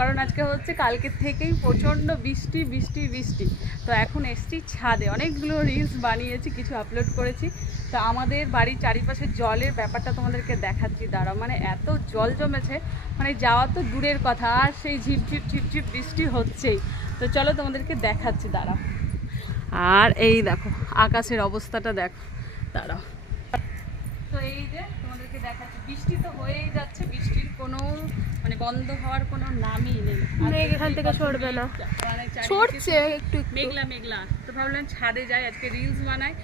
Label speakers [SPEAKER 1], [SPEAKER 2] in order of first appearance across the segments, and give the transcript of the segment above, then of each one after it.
[SPEAKER 1] কারণ আজকে হচ্ছে কালকের থেকেই প্রচণ্ড বৃষ্টি বৃষ্টি বৃষ্টি। তো এখন এসছি ছাদে। অনেকগুলো রিলস বানিয়েছি, কিছু আপলোড করেছি। তো আমাদের বাড়ির চারিপাশে জলের ব্যাপারটা তোমাদেরকে দেখাচ্ছি। দাঁড়াও মানে এত জল জমেছে মানে যাওয়া তো দূরের কথা, আর সেই ঝিপঝিপ ঝিপঝিপ বৃষ্টি হচ্ছেই। তো চলো তোমাদেরকে দেখাচ্ছি, দাঁড়াও। আর এই দেখো, আকাশের অবস্থাটা দেখো। দাঁড়াও। তো এই যে তোমাদেরকে দেখাচ্ছি, বৃষ্টি তো হয়েই যাচ্ছে কোনো মানে বন্ধ হওয়ার কোনো নামই নেই।
[SPEAKER 2] মেঘ এখান থেকে সরবে না।
[SPEAKER 1] মানে
[SPEAKER 2] ছড়ছে একটু
[SPEAKER 1] মেঘলা মেঘলা। তো ভাবলাম ছাদে যাই আজকে রিলস বানাই।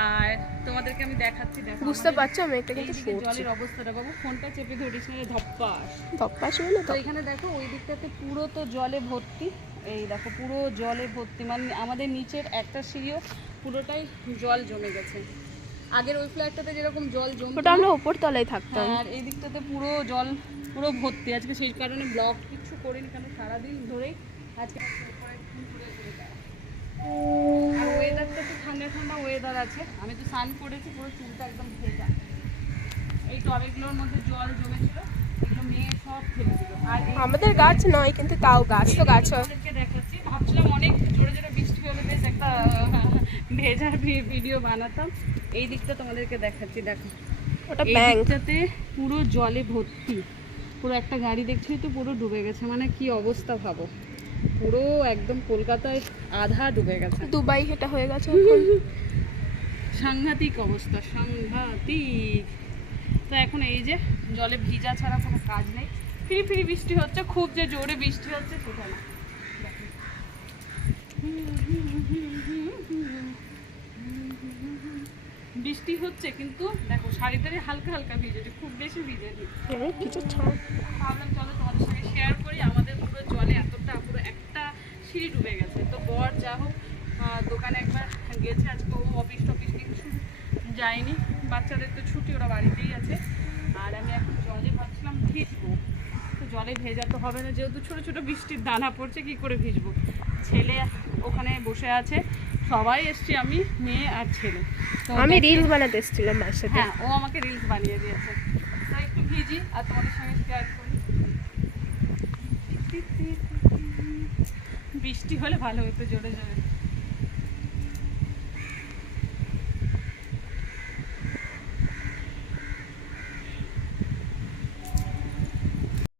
[SPEAKER 1] আর তোমাদেরকে আমি দেখাচ্ছি দেখো
[SPEAKER 2] বুঝতে
[SPEAKER 1] আমাদের
[SPEAKER 2] পারছ মেঘটা কিন্তু
[SPEAKER 1] জলের অবস্থাটা বাবু ফোনটা চেপে ধরিস না ধপ্পাস।
[SPEAKER 2] ধপ্পাস হলো
[SPEAKER 1] তো এখানে দেখো ওই দিকটাতে পুরো তো জলে ভর্তি। এই দেখো পুরো জলে ভর্তি। মানে আমাদের নিচের একটা সিঁড়িও পুরোটাই জল জমে গেছে। আগের ওই ফ্ল্যাটটাতে যেরকম জল জমে
[SPEAKER 2] ওটা আমরা উপর তলায় থাকতাম।
[SPEAKER 1] আর এই দিকটাতে পুরো জল পুরো ভর্তি। আজকে সেই কারণে ব্লগ কিছু করিনি কেন সারাদিন ধরেই আজকে। আর ওয়েদারটা তো ঠান্ডা ঠান্ডা ওয়েদার আছে। আমি তো স্নান করেছি পুরো চুলটা একদম ভেজা। এই টবেগুলোর মধ্যে জল জমেছিল এগুলো মেয়ে সব ফেলে দিল আর
[SPEAKER 2] আমাদের গাছ নয় কিন্তু তাও গাছ তো গাছ
[SPEAKER 1] দেখাচ্ছি। ভাবছিলাম অনেক জোরে জোরে বৃষ্টি হলে বেশ একটা ভেজার ভিডিও বানাতাম। এই দিকটা তোমাদেরকে দেখাচ্ছি দেখো।
[SPEAKER 2] ওটা
[SPEAKER 1] এই
[SPEAKER 2] ব্যাংক
[SPEAKER 1] দিকটাতে পুরো জলে ভর্তি। পুরো একটা গাড়ি দেখছি তো পুরো ডুবে গেছে। মানে কি অবস্থা ভাবো? পুরো একদম কলকাতায় আধা ডুবে গেছে।
[SPEAKER 2] দুবাই সেটা হয়ে গেছে
[SPEAKER 1] সাংঘাতিক অবস্থা সাংঘাতিক। তো এখন এই যে জলে ভিজা ছাড়া কোনো কাজ নেই। ফিরি ফিরি বৃষ্টি হচ্ছে খুব যে জোরে বৃষ্টি হচ্ছে সেটা না দেখো। বৃষ্টি হচ্ছে কিন্তু দেখো শাড়িটারে হালকা হালকা ভিজেছে খুব বেশি ভিজেনি
[SPEAKER 2] হুম, কিছু
[SPEAKER 1] ভাবলাম চলো তোমাদের সঙ্গে শেয়ার করি আমাদের পুরো জলে এতটা পুরো একটা সিঁড়ি ডুবে গেছে। তো বর যা হোক দোকানে একবার গেছে আজকে ও অফিস টফিস কিছু যায়নি বাচ্চাদের তো ছুটি ওরা বাড়িতেই আছে। আর আমি এখন জলে ভাবছিলাম ভিজবো। তো জলে ভেজা তো হবে না যেহেতু ছোটো ছোটো বৃষ্টির দানা পড়ছে কি করে ভিজবো? ছেলে ওখানে বসে আছে। সবাই এসছি আমি মেয়ে আর ছেলে। তো
[SPEAKER 2] আমি রিলস বানাতে এসেছিলাম মার সাথে।
[SPEAKER 1] হ্যাঁ ও আমাকে রিলস বানিয়ে দিয়েছে। তো একটু ভিজি আর তোমাদের সঙ্গে শেয়ার করি। বৃষ্টি হলে ভালো হতো জোরে জোরে।